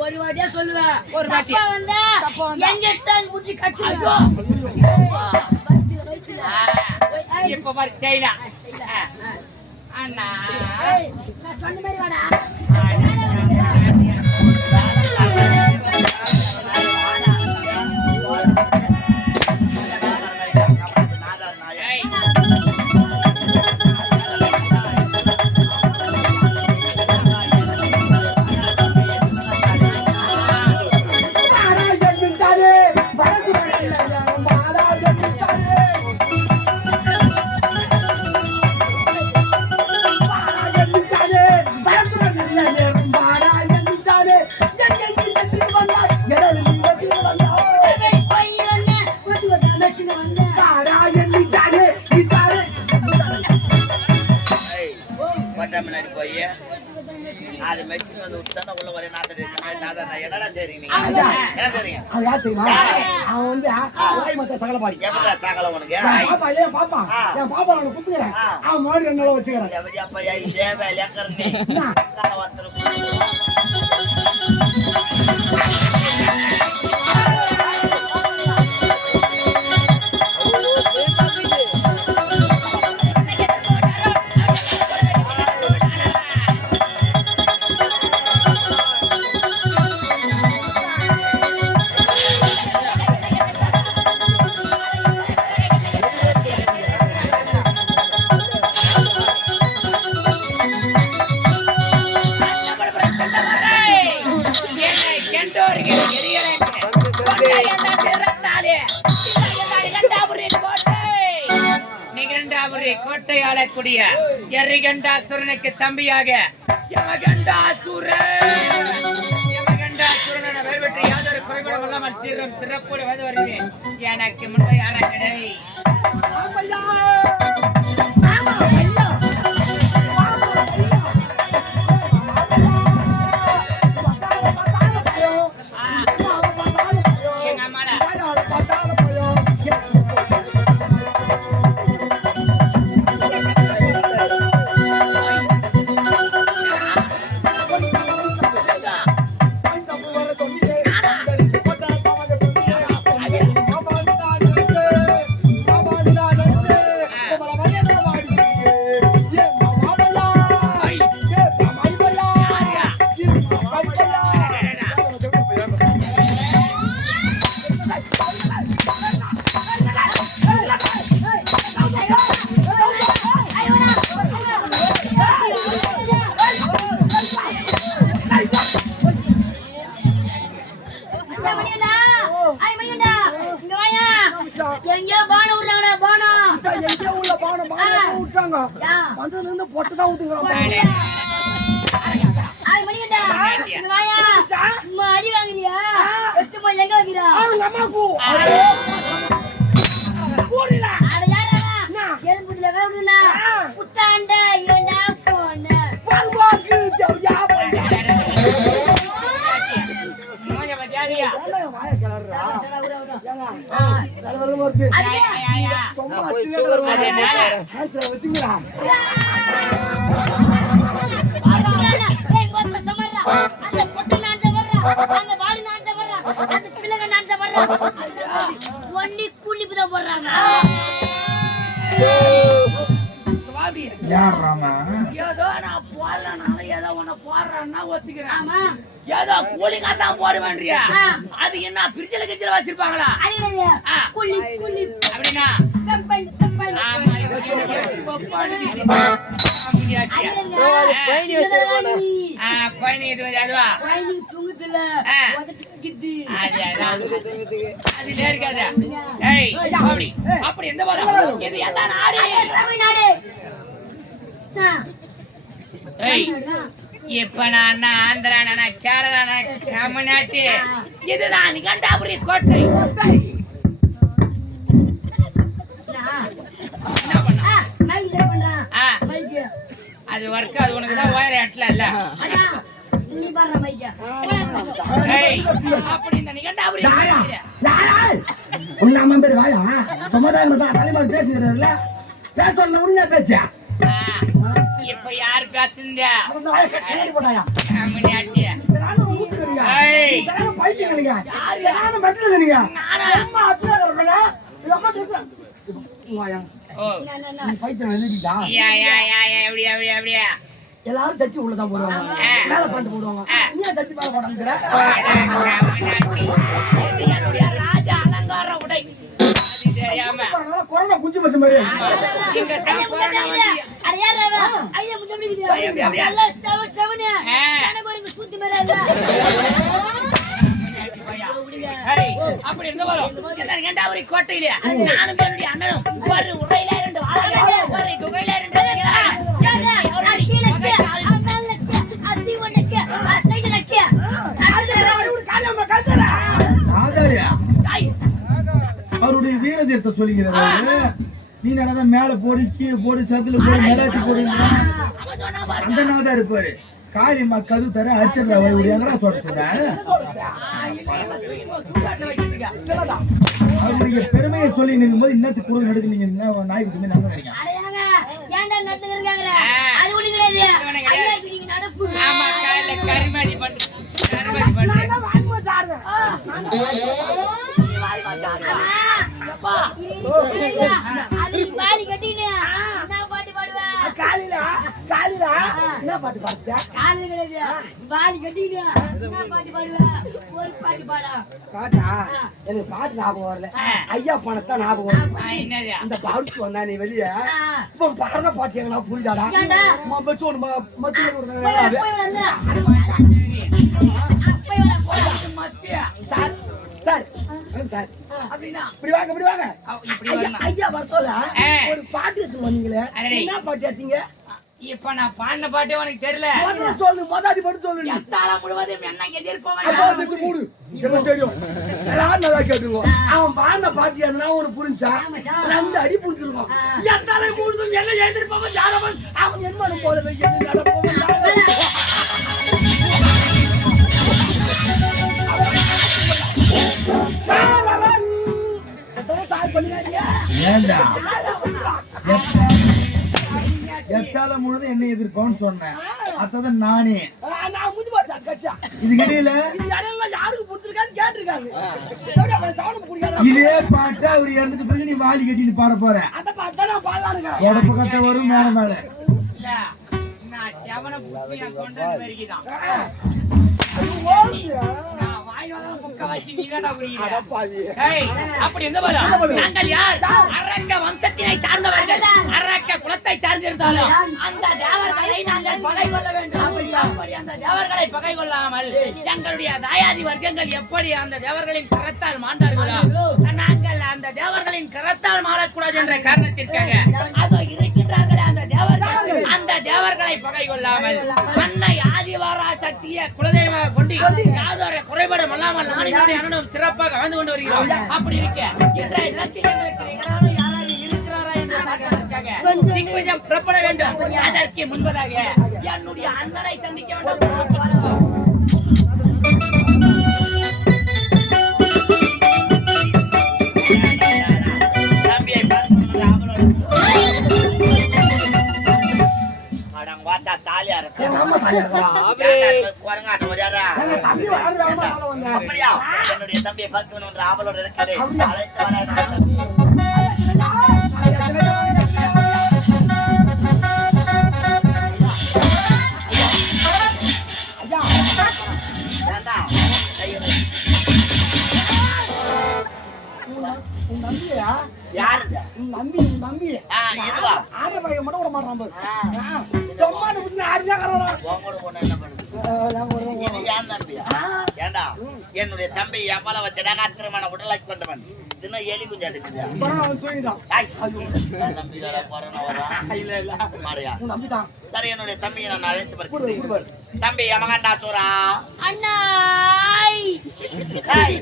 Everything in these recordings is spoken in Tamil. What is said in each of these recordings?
ஒரு வாட்டியா சொல்லுவேன். ஒரு வாட்டி. வந்தா எங்க எடுத்தாங்க புடிச்சு கட்சி இப்ப பாரு ஸ்டைலா அண்ணா. நான் சொன்ன மாதிரி வாடா. அவன் யார் தெரியுமா? அவன் வந்து வாய் மத்த சகல பாடி. சகல உனக்கு? பாப்பா இல்லையா பாப்பா என் பாப்பா அவனை குத்துக்கிறேன். அவன் மாதிரி என்னால வச்சுக்கிறேன். தேவை ஆளக்கூடிய எரிகண்டாசுரனுக்கு தம்பியாக எனக்கு முன்பை யாரா கிடை விட்டுருவாங்க வந்ததுல இருந்து பொட்டு தான் விட்டுக்கிறோம் ஒரு போடுறாங்க ஏதோ நான் போடலனால ஏதோ உன்னை போடுறான்னா ஒத்துக்கிறேன். ஏதோ கூலி காத்தான் போடுவேன்றியா. அது என்ன பிரிட்ஜில் கிரிட்ஜில் வச்சிருப்பாங்களா? அப்படின்னா அப்படி எந்த இப்ப நான் ஆந்திரா நான் கேரளா தமிழ்நாட்டு இதுதான் கண்டாபுரி கோட்டை அது ஒர்க் அது உனக்கு தான் ஒயர் ஆட்ல இல்ல? நீ பாரு மைக்கா. அப்படி இந்த நிகண்டா அவரு உன்ன அம்மா பேர் வாயா? சும்மா தான் இருந்தா தலைமாரி பேசிக்கிறாருல பேச சொன்ன உடனே பேச்சா இப்ப யார் பேசுங்க பைத்தியங்களுக்கு யாரு? மட்டும் நீங்க பைத்தியம் எழுதிட்டா? யா யா யா யா எப்படி எப்படி எப்படியா எல்லாரும் தட்டி உள்ளதான் போடுவாங்க மேல பண்ணிட்டு போடுவாங்க நீ தட்டி மேல போடாங்கிற ராஜ அலங்கார உடை கொரோனா குஞ்சு பசு மாதிரி? ஐயா, அப்படி இருந்த போதும் கோட்டையிலே? நானும் என்னுடைய அண்ணனும் ஒரு உரையில வாழை ஒரு குகையில அவருடைய வீர தீர்த்த சொல்லுகிறாரு நீ நடன மேல போடி கீழே போடி சத்துல போடி சொன்னா பாரு. அந்த நாள் தான் இருப்பாரு. காளி மக்கது தர அச்சர வைடியாங்களா தொடர்த்துதா அவருடைய பெருமையை சொல்லி நிற்கும் போது இன்னத்துக்கு குரல் நடுக்கு நீங்க என்ன நாய்க்குமே நம்புறீங்க அடையாங்க. ஏன்டா நடந்துட்டு இருக்காங்க? ஆ. அது ஒண்ணு கிடையாது. இவனுக்கு கிடையாது. ஐயாக்கு நீங்க நடப்பு. ஆமா காலைல கரிமதி பண்ற கரிமதி பண்ற அம்மா. ஐயா, அது நீ பாடி கட்டினு. என்ன பாட்டு பாடுவ? காலையில காலையில என்ன பாட்டு பாடுத்த காது கிடையாது. பாடி கட்டினு. என்ன பாட்டு பாடுவ? ஒரு பாட்டு பாடா. பாட்டா? எனக்கு பாட்டு ஞாபகம் வரல. ஐயா பணத்தை ஞாபகம் என்னது? இந்த பாட்டு வந்தா நீ வெளிய. இப்போ பாடுற பாட்டு? பஸ் ஒன்று மத்திய. Sir sir sir. அப்படின்னா இப்படி வாங்க இப்படி ஐயா வர சொல்ல. ஒரு பாட்டு வந்தீங்களே. என்ன பாட்டு எடுத்தீங்க? இப்ப நான் பாடின பாட்டே உனக்கு தெரியல. சொல்லு மொதாடி பாட்டு சொல்லு எத்தால முழுவதும் என்ன எதிர்ப்பவன் அதுக்கு மூடு. எனக்கு தெரியும். எல்லாரும் நல்லா கேட்டுங்க அவன் பாடின பாட்டு எதுனா ஒன்று புரிஞ்சா ரெண்டு அடி புரிஞ்சிருக்கும். எத்தாலே மூடுதும் என்ன எதிர்ப்பவன் யாரவன்? அவன் என்ன நடப்பவன் ஏண்டா? எத்தால முழுதும் என்ன எதிர்ப்போம்னு சொன்னேன். அதான் நானே. கட்சா இது பாட்டு அவர் இறந்துட்டு பிறகு நீ வாலி கட்டின்னு பாட போற. உடப்பு கட்ட வரும் மேல மேல. செவன கொண்டாந்து அப்படி? நாங்கள் யார்? அரக்க வம்சத்தினை சார்ந்தவர்கள். அரக்க குலத்தை சார்ந்திருந்தாலும் அந்த தேவர்களை நாங்கள் பகை கொள்ள வேண்டும். அப்படி அந்த தேவர்களை பகை கொள்ளாமல் எங்களுடைய தாயாதி வர்க்கங்கள் எப்படி அந்த தேவர்களின் கரத்தால் மாண்டார்களோ நாங்கள் அந்த தேவர்களின் கரத்தால் மாறக்கூடாது என்ற காரணத்திற்காக அதோ அந்த தேவர்களை பகை கொள்ளாமல் அன்னை ஆதிவாரா சக்திய குலதெய்வமாக கொண்டு யாதொரு குறைபாடும் இல்லாமல் நானும் என்னுடைய அண்ணனும் சிறப்பாக வாழ்ந்து கொண்டு வருகிறோம். அப்படி இருக்க இன்றைய தினத்தில் எங்களுக்கு நிகரான யாராவது இருக்கிறாரா என்ற புறப்பட வேண்டும். அதற்கு முன்பதாக என்னுடைய அண்ணனை சந்திக்க வேண்டும். எங்க அம்மா தாயா? இருக்கா? குரங்காட்டம் வராரா எங்க தம்பி வராது, அம்மா சொல்ல வந்தேன். அப்படியா? என்னுடைய தம்பியை பார்க்கணும்ன்ற ஆவலோடு அழைத்து வர வரும் இல்ல, இல்ல. மாறியா உன் நம்பி தான். சரி என்னுடைய தம்பியை நான் அழைத்து வருகிறேன். தம்பி யமகண்டா சூரா அண்ணாய். ஏய்,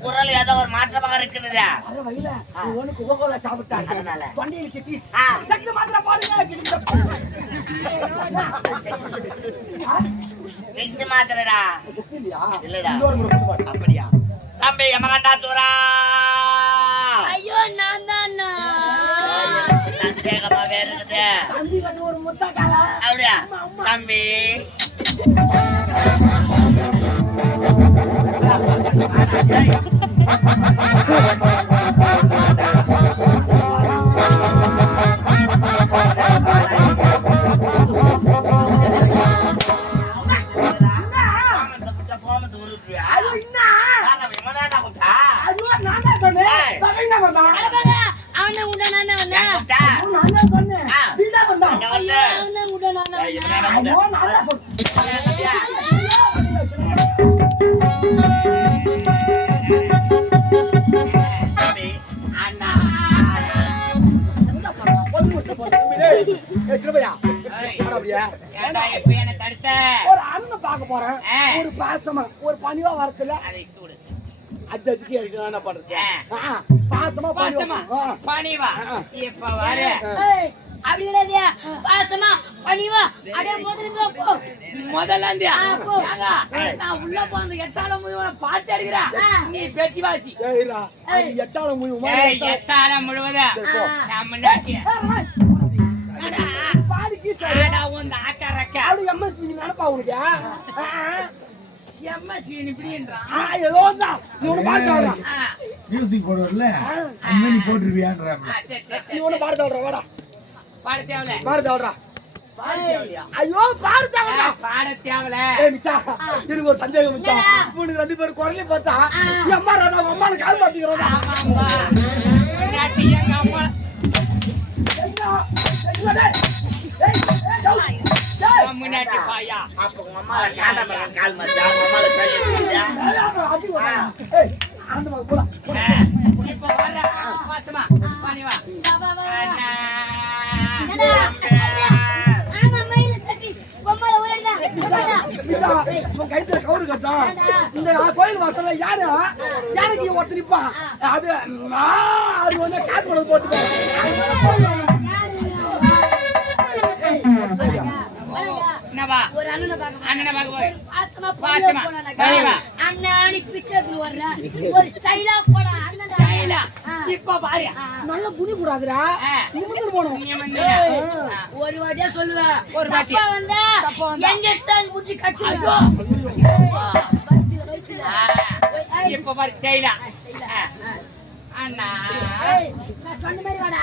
குரல் ஏதோ ஒரு மாற்றமாக இருக்கிறது உனக்கு கோகோலா சாப்பிட்டான். அதனால. தொண்டையில கிச்சி. ஆ. சக்தி மாத்திரை போடுங்க. கிடுங்க. ஆ? மிஸ் மாத்திரடா கிறிஸ்து இல்லையா இல்லடா. இன்னொரு முறை கிறிஸ்து பாரு. அப்படியா தம்பி யமகண்டா தூரா ஐயோ நான் தான் சந்தேகமாவே இருக்குது தம்பி கட்டு ஒரு முட்டை காலை. அப்படியா தம்பி ஒரு அண்ணன் பார்க்க போறேன் ஆ. ஒரு பாசமா ஒரு பணிவா வரத்துல அஜ்ஜுக்கு இருக்கு என்ன பண்றது பாசமா பாசமா பணிவா. இப்ப வர அப்படி கிடையாது. பாசமா பணிவா அப்படியே முதல்ல போ. முதல்ல இருந்தே. நான் உள்ள போன எட்டால முழுவதும் பாட்டு அடிக்கிறேன் ஆ. நீ பெட்டி வாசி எட்டால முழுவதும் உன் ஆட்டறக்க அப்படி எம்எஸ்பி நினைப்பா உனக்கு? மியூசிக் அந்த மாதிரி நீ. ஒண்ணு பாடு ஆடுறா வாடா. பாட தேவல பாடு தேவலையா ஐயோ பாடு ஆடுறா பாட தேவல மிச்சா எனக்கு ஒரு சந்தேகம் மிச்சா. உனக்கு ரெண்டு பேரும் குரலையும் பார்த்தா அம்மா ராதா கால் மாட்டிக்கிறதா ஆமாம்பா இல்லாட்டி எங்க அம்மா? நான் முன்னாடி பாயா அப்ப உங்க அம்மாவை காண்டா மகன் கால் உங்க அம்மாவை இப்ப வர வா, கைத்துல கவுரு கட்டும் இந்த கோயில் வாசல்ல யாரு? யாருக்கு ஒருத்தர் நிப்பான் அது அது வந்து காசு பணம் போட்டு என்னவா ஒரு அண்ணனை பார்க்க அண்ணனை பார்க்க பாசமா பாசமா, ஒரு ஸ்டைலா. போடா பாரு. நல்ல கூடாதுடா. நிமிந்து ஒரு வாட்டியா சொல்லுவேன் ஒரு வாட்டி. வந்தா. எங்க புடிச்சு கட்சி இப்ப பாரு ஸ்டைலா. அண்ணா. நான் சொன்ன மாதிரி வாடா.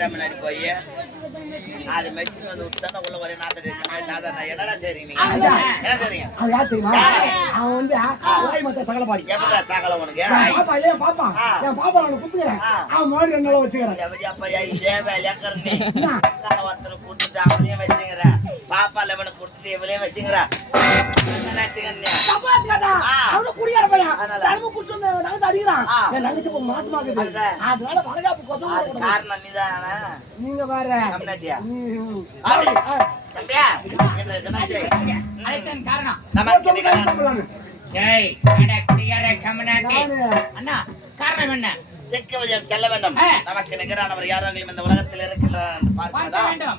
கோட்டை முன்னாடி போய் அது மெஷின் வந்து உள்ள ஒரே நாத்தடி நான் என்னடா செய்றீங்க நீங்க? என்ன செய்றீங்க? அவன் யார் தெரியுமா? அவன் வந்து வாய் மத்த சகலபாடி எப்படிடா சாகல உனக்கு? பாப்பா இல்லையா பாப்பா. என் பாப்பா அவனை குத்துக்கிறேன். அவன் மாதிரி வச்சுக்கிறேன் எப்படி ஒருத்தனை கூட்டிட்டு அவனையும் வச்சுங்கிற. பாப்பா லெவனை கொடுத்துட்டு இவளையும் வச்சுங்கிற. தப்பா இருக்காதா? ஆ. அவனும் குடியார பையன். அதனால. தர்ம குடிச்சு வந்து நகத்தை அடிக்கிறான். என் நகத்து இப்ப மாசமாகுது. அதுதான். அதனால வளகாப்பு கொசம். காரணம் நீதானா? நீங்க? நீ-. அண்ணா காரணம் என்ன தெற்கு விஜயம் செல்ல வேண்டும். நமக்கு நிகரானவர் யாராலையும் இந்த உலகத்தில் இருக்கின்றார் பார்க்க வேண்டும்.